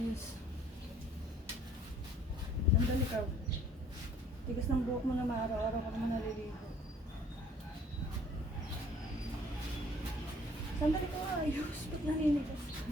Ayos. Sandali ka. Tigas ng buhok mo naman, araw-araw ka naman naliligo. Sandali ka nga, ayos. Ba't naninigas ka?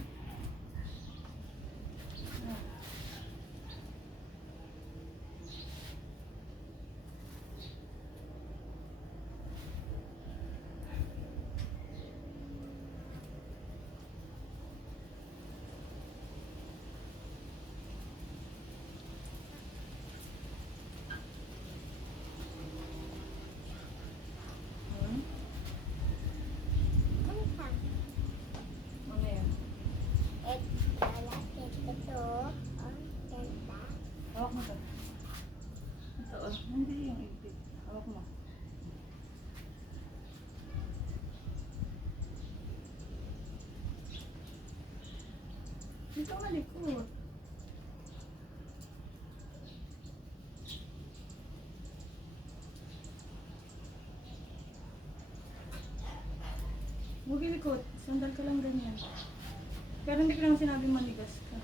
Hawak mo ito. Ito, oh. Hindi yung ipit. Hawak mo. Ito nga likod. Huwag ilikot. Sandal ka lang ganyan. Pero hindi ko lang sinabi manigas ka.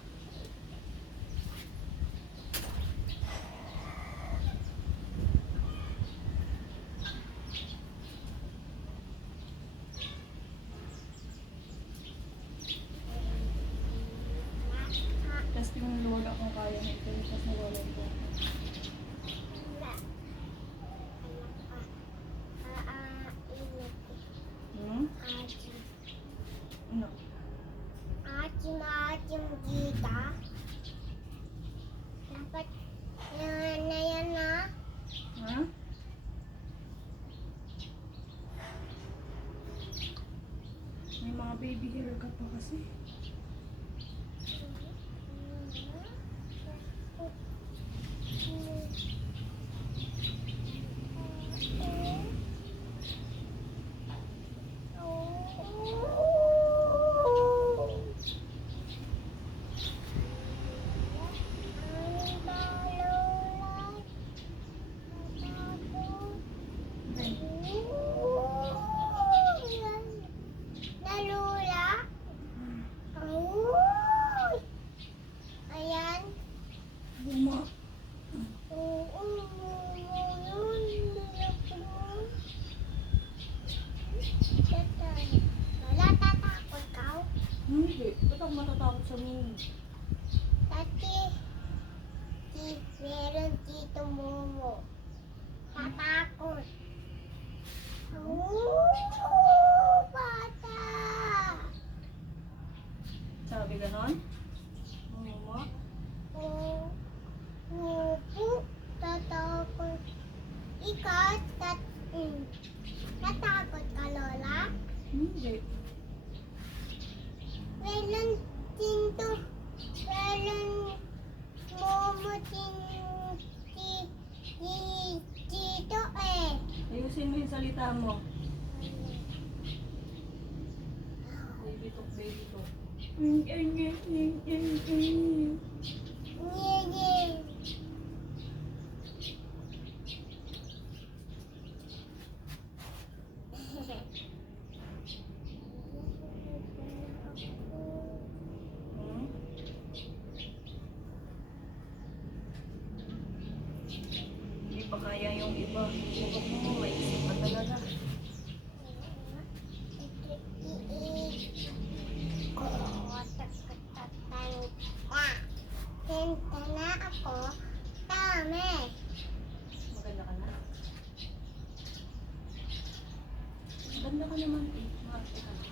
Testing ng lola kung kaya na ito. Tapos nawala ito. Ano? Atim kita. Dapat yan na yan na. Ha? May mga baby hair ka pa kasi. Buma. Wala tatakot ka? Hindi. Ba't ako matatakot sa moon? Dati, meron dito Momo. Tatakot. Bata! Sabi ganon? Mo? Opo, tatakot. Ikaw, tatakot ka, Lola? Hindi. Meron dito, meron Momo dito eh. Ayusin mo yung salita mo. Baby talk, baby talk. Nye. Hmm? Hindi pa kaya yung iba. Bukok mo, may isip pa talaga. Kenta na ako. Tama. Maganda ka na. Maganda ka naman eh. Maarte ka na.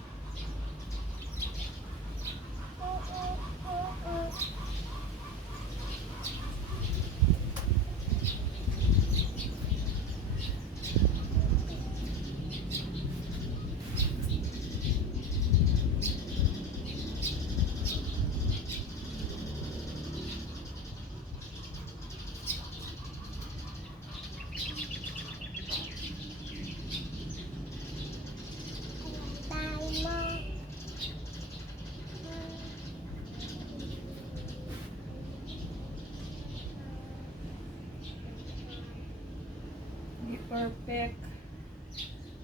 Hindi perfect.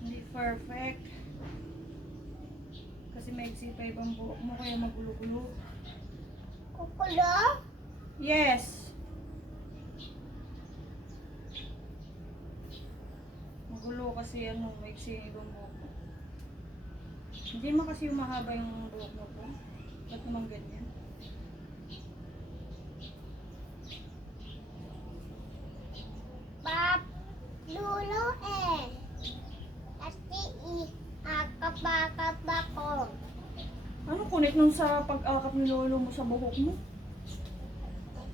Hindi perfect. Kasi may pa ibang buhok mo kaya magulo-gulo. Kukulo Ulo? Yes. Magulo kasi ano, maiksi yung ibang buhok mo. Hindi mo kasi umahaba yung buhok mo po. Ba't naman ganyan? Pap, lulo eh. Kasi akap-akap ako. Ano kunit nung sa pag-akap ni lolo mo sa buhok mo?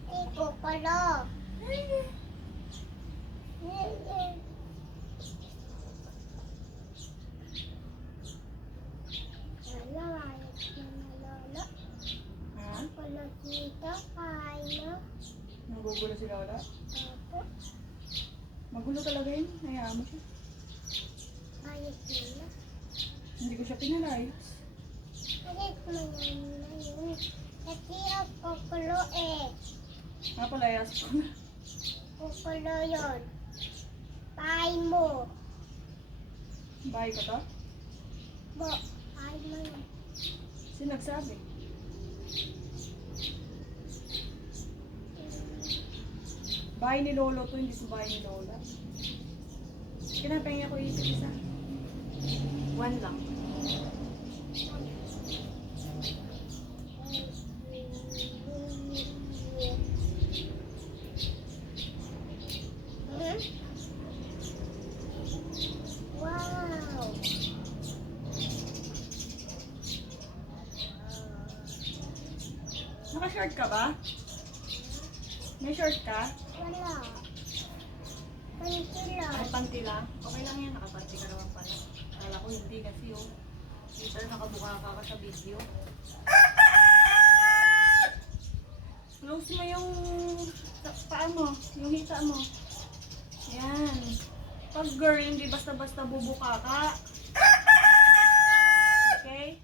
Hindi ko pala. Wala, ayos na na lolo. Ha? Ako na dito, kaya. Nagugulo si Lola? Opo, Magulo talaga yun. Hayaan mo siya. ayos na. Hindi ko siya pinalayas. Ayos mo na yun. Kasi ako kulo eh. Napalayas ko na. Kukulo yun. Pay mo. Bahay ko to? Bo, pay mo yun. Sino nagsabi? Bahay ni Lolo to, hindi sa bahay ni Lola. Kinapahinga ko isip isa. One lang. Hmm? Wow. Naka-short ka ba? May short ka? Wala. Panty lang. Nakapanti lang? Okay lang yan, nakapanti ka naman pala. Kala ko hindi kasi oh. Dito nakabuka ka sa video. Close mo yung paa mo, yung hita mo. Yan. Pag girl, hindi basta-basta bubuka ka. Okay?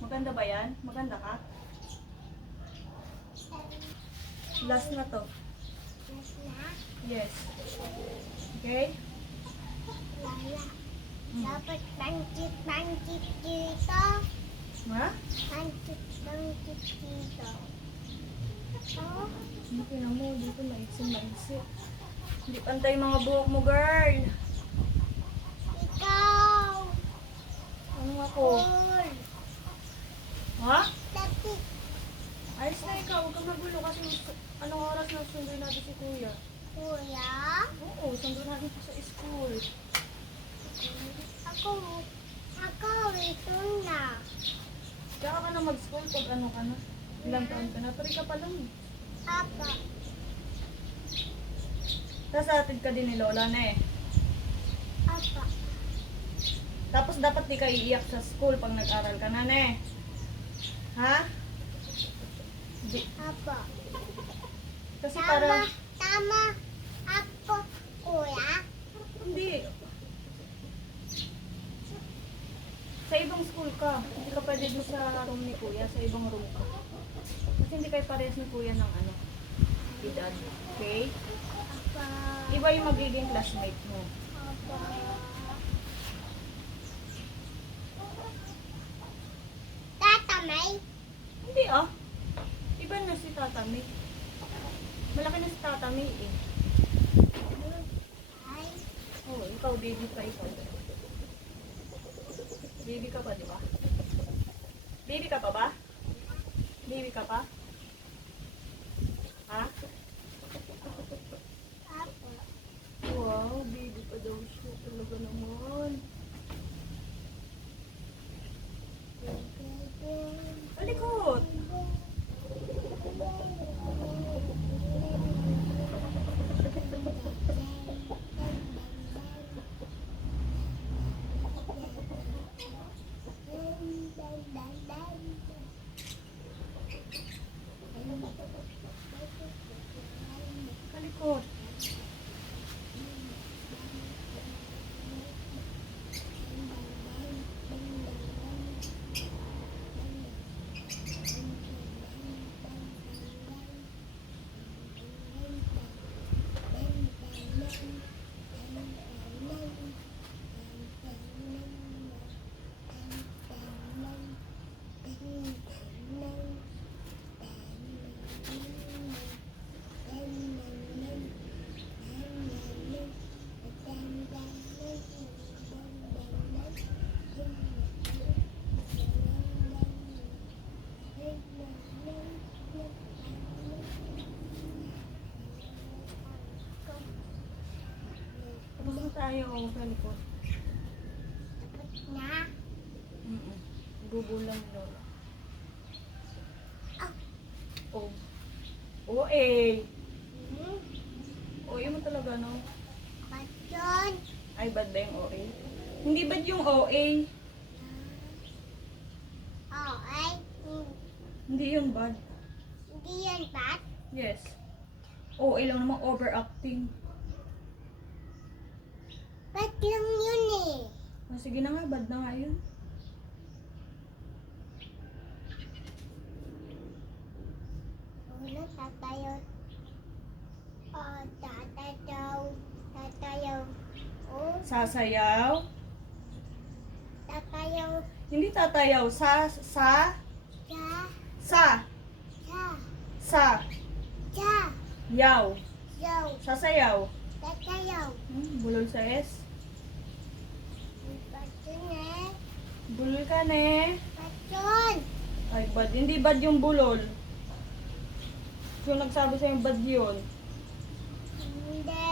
Maganda ba yan? Maganda ka? Last na to. Last na? Yes. Okay? Wala. Mm. Dapat pantit dito. Ha? Pantit dito. Oh, Hindi ko na mo, dito maiksi. Hindi pantay mga buhok mo, girl. ikaw. Ano ako? Cool. Ha? Tapi, Ayos na ikaw, huwag kang magulo kasi anong oras na sunduin natin si kuya? kuya. Oo, sunduin natin siya sa school. Ako, ito na. Kaya ka na mag-school pag ano ka na. Ilang taon ka na? 3 ka pa lang. Apa. Tapos atid ka din ni Lola na eh. Apa. Tapos dapat di ka iiyak sa school pag nag-aral ka na eh. Ha? Di, Apa. kasi Tama, parang, tama. Ako, kuya. hindi. Sa ibang school ka. Hindi ka pwede doon sa room ni kuya. Sa ibang room ka. Kasi hindi kayo parehas ni kuya ng ano, edad. Okay? Apa. Iba yung magiging classmate mo. Apa. Tata May. Hindi ah. Iba na si Tata May. Malaki na si Tata May eh. Ay, Oo, ikaw baby pa ikaw. Baby ka pa, di ba? Baby ka pa ba? Baby ka pa? Ha? apa. Wow, baby pa daw siya. Talaga naman. Alikot! Kalikot. Oo, sa likod. Tapos na. Bubulang ni Lola. Ah. Oh. Oh, eh. Hmm. Oh, yun mo talaga, no? Ba't yun? Ay, bad ba yung OA? Hindi bad yung OA. Oh, ay. Hindi yun bad. Hindi yan ba't? Yes. OA lang namang overacting. Ba't lang yun eh? Oh, sige na nga, bad na nga yun. Ulo, tatayo. Oh, tatayaw. Tatayaw. Oh, Sasayaw. tatayaw. Hindi tatayaw. Sa. Sa. Sa. Sa. Sa. Yaw. Yaw. Sasayaw. Tatayaw. Bulol sa S. Ba't yun eh? Bulol ka, ne. Ba't yun? Ay, bad. Hindi bad yung bulol. Yung nagsabi sa'yo bad yun. Hindi.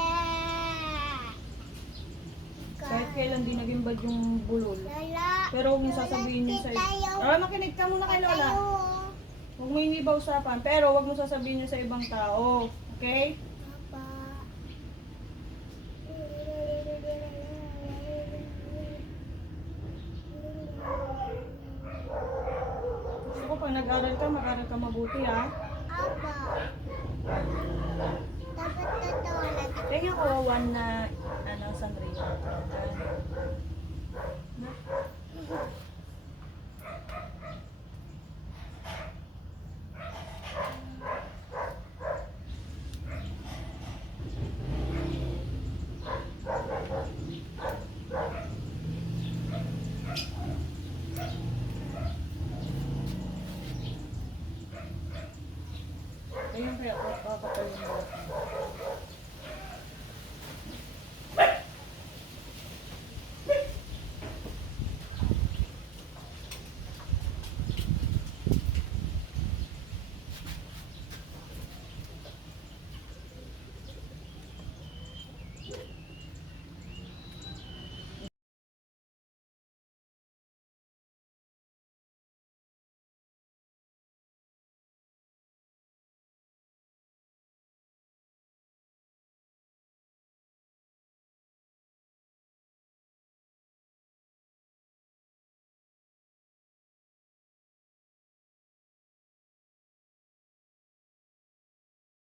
Kahit kailan di naging bad yung bulol. Lola. Pero huwag mo sasabihin yun sa'yo. Ah, makinig ka muna kay Lola. Tatayo. Huwag mo hindi ba usapan. Pero huwag mo sasabihin yun sa ibang tao. Okay? Papa. Gusto ko pag nag-aral ka, mag-aral ka mabuti, ha? Apa. Dapat totoo lang. Tingnan kawawan na, Sandrina. Ayun kaya papapatayin mo.